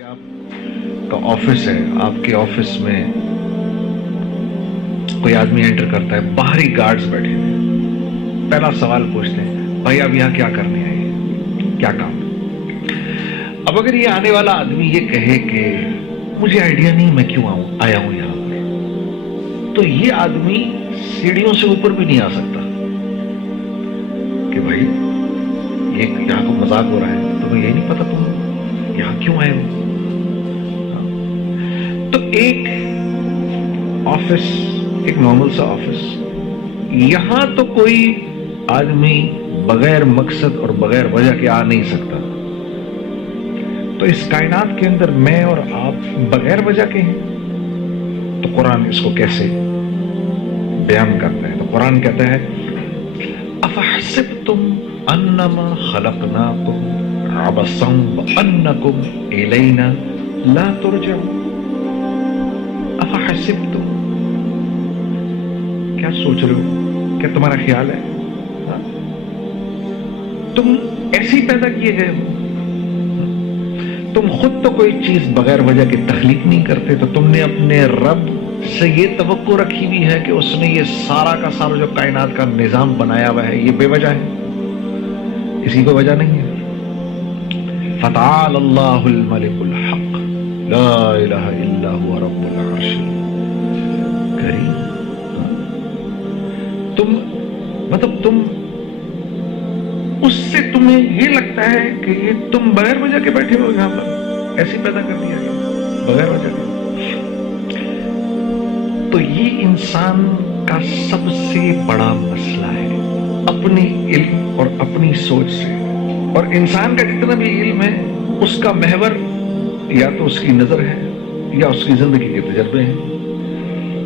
آپ کا آفس ہے، آپ کے آفس میں کوئی آدمی انٹر کرتا ہے، باہری گارڈز بیٹھے ہیں، پہلا سوال پوچھتے ہیں بھائی آپ یہاں کیا کرنے آئے ہیں، کیا کام؟ اب اگر یہ آنے والا آدمی یہ کہے کہ مجھے آئیڈیا نہیں میں کیوں آیا ہوں یہاں پر، تو یہ آدمی سیڑھیوں سے اوپر بھی نہیں آ سکتا کہ بھائی یہ یہاں کو مذاق ہو رہا ہے، تمہیں یہ نہیں پتا تم یہاں کیوں آئے ہو؟ تو ایک آفس، ایک نارمل سا آفس، یہاں تو کوئی آدمی بغیر مقصد اور بغیر وجہ کے آ نہیں سکتا، تو اس کائنات کے اندر میں اور آپ بغیر وجہ کے ہیں، تو قرآن اس کو کیسے بیان کرتا ہے؟ تو قرآن کہتا ہے افحسبتم انما خلقناکم عبثا وانکم الینا لا ترجعون۔ افحسبتم، کیا سوچ رہے ہو؟ کیا تمہارا خیال ہے تم ایسے ہی پیدا کیے گئے ہو؟ تم خود تو کوئی چیز بغیر وجہ کے تخلیق نہیں کرتے، تو تم نے اپنے رب سے یہ توقع رکھی ہوئی ہے کہ اس نے یہ سارا کا سارا جو کائنات کا نظام بنایا ہوا ہے یہ بے وجہ ہے، اسی کو وجہ نہیں ہے۔ فتعال اللہ الملک الحق لا الہ الا هو رب العرش الکریم۔ تم اس سے تمہیں یہ لگتا ہے کہ یہ تم بغیر وجہ کے بیٹھے ہو یہاں پر، ایسے پیدا کر دیا گیا بغیر وجہ کے۔ تو یہ انسان کا سب سے بڑا مسئلہ ہے، اپنے علم اور اپنی سوچ سے، اور انسان کا جتنا بھی علم ہے اس کا محور یا تو اس کی نظر ہے یا اس کی زندگی کے تجربے ہیں۔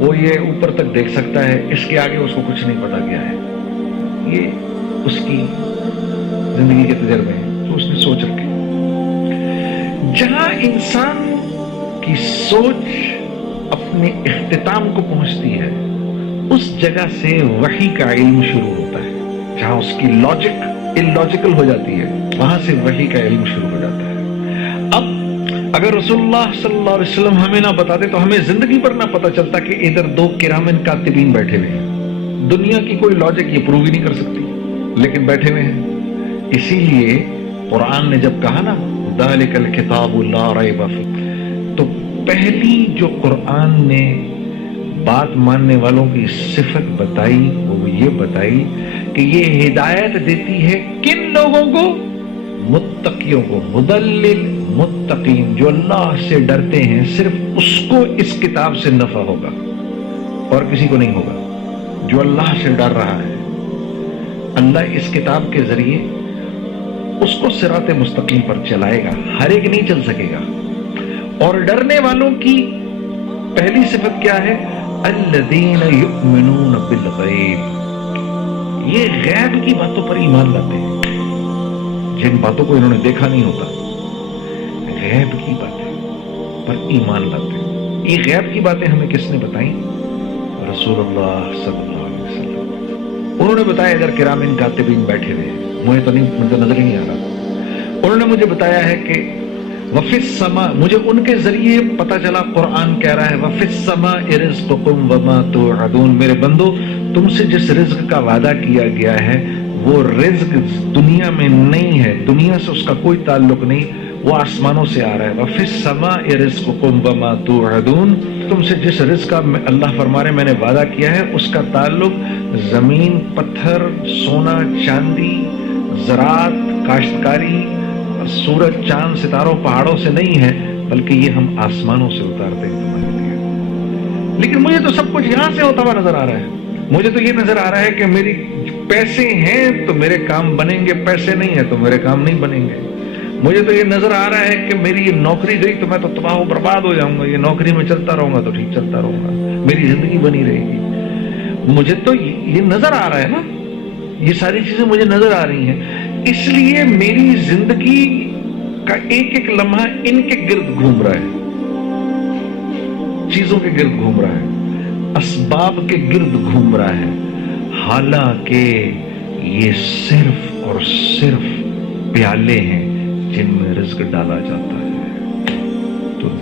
وہ یہ اوپر تک دیکھ سکتا ہے، اس کے آگے اس کو کچھ نہیں پتا گیا ہے، یہ اس کی زندگی کے تجربے ہیں تو اس نے سوچ رکھے۔ جہاں انسان کی سوچ اپنے اختتام کو پہنچتی ہے اس جگہ سے وحی کا علم شروع ہوتا ہے، جہاں اس کی لاجک اللاجیکل ہو جاتی ہے وہاں سے وحی کا علم شروع ہو جاتا ہے۔ اب اگر رسول اللہ صلی اللہ علیہ وسلم ہمیں نہ بتاتے تو ہمیں زندگی پر نہ پتا چلتا کہ ادھر دو کرامن کاتبین بیٹھے ہوئے ہیں، دنیا کی کوئی لاجک یہ پروو ہی نہیں کر سکتی لیکن بیٹھے ہوئے ہیں۔ اسی لیے قرآن نے جب کہا نا ذالک الکتاب لا ریب فیہ، تو پہلی جو قرآن نے بات ماننے والوں کی صفت بتائی وہ یہ بتائی کہ یہ ہدایت دیتی ہے کن لوگوں کو؟ متقیوں کو، مدلل متقین، جو اللہ سے ڈرتے ہیں، صرف اس کو اس کتاب سے نفع ہوگا اور کسی کو نہیں ہوگا۔ جو اللہ سے ڈر رہا ہے اللہ اس کتاب کے ذریعے اس کو صراط مستقیم پر چلائے گا، ہر ایک نہیں چل سکے گا۔ اور ڈرنے والوں کی پہلی صفت کیا ہے؟ الذین یؤمنون بالغیب، یہ غیب کی باتوں پر ایمان لاتے ہیں، جن باتوں کو انہوں نے دیکھا نہیں ہوتا، غیب کی باتیں پر ایمان لاتے ہیں۔ یہ غیب کی باتیں ہمیں کس نے بتائیں؟ رسول اللہ صلی اللہ علیہ وسلم۔ انہوں نے بتایا ادھر کرامن کاتبین بیٹھے ہوئے ہیں، مجھے تو نظر ہی نہیں آ رہا، انہوں نے مجھے بتایا ہے کہ وفی السماء، مجھے ان کے ذریعے پتا چلا قرآن کہہ رہا ہے وفی السماء رزقکم وما توعدون، میرے بندو تم سے جس رزق کا وعدہ کیا گیا ہے وہ رزق دنیا میں نہیں ہے، دنیا سے اس کا کوئی تعلق نہیں، وہ آسمانوں سے آ رہا ہے۔ وفی السماء رزقکم وما توعدون، تم سے جس رزق کا اللہ فرما رہے میں نے وعدہ کیا ہے اس کا تعلق زمین، پتھر، سونا، چاندی، زراعت، کاشتکاری، سورج، چاند، ستاروں، پہاڑوں سے نہیں ہے، بلکہ یہ ہم آسمانوں سے اتارتے ہیں تمہارے لیے۔ لیکن مجھے تو سب کچھ یہاں سے ہوتا ہوا نظر آ رہا ہے، مجھے تو یہ نظر آ رہا ہے کہ میری پیسے ہیں تو میرے کام بنیں گے، پیسے نہیں ہیں تو میرے کام نہیں بنیں گے۔ مجھے تو یہ نظر آ رہا ہے کہ میری یہ نوکری گئی تو میں تو تباہ و برباد ہو جاؤں گا، یہ نوکری میں چلتا رہوں گا تو ٹھیک چلتا رہوں گا، میری زندگی بنی رہے گی۔ مجھے تو یہ نظر آ رہا ہے نا، یہ ساری چیزیں مجھے نظر آ رہی ہیں، اس لیے میری زندگی کا ایک ایک لمحہ ان کے گرد گھوم رہا ہے، چیزوں کے گرد گھوم رہا ہے، اسباب کے گرد گھوم رہا ہے، حالانکہ یہ صرف اور صرف پیالے ہیں جن میں رزق ڈالا جاتا ہے۔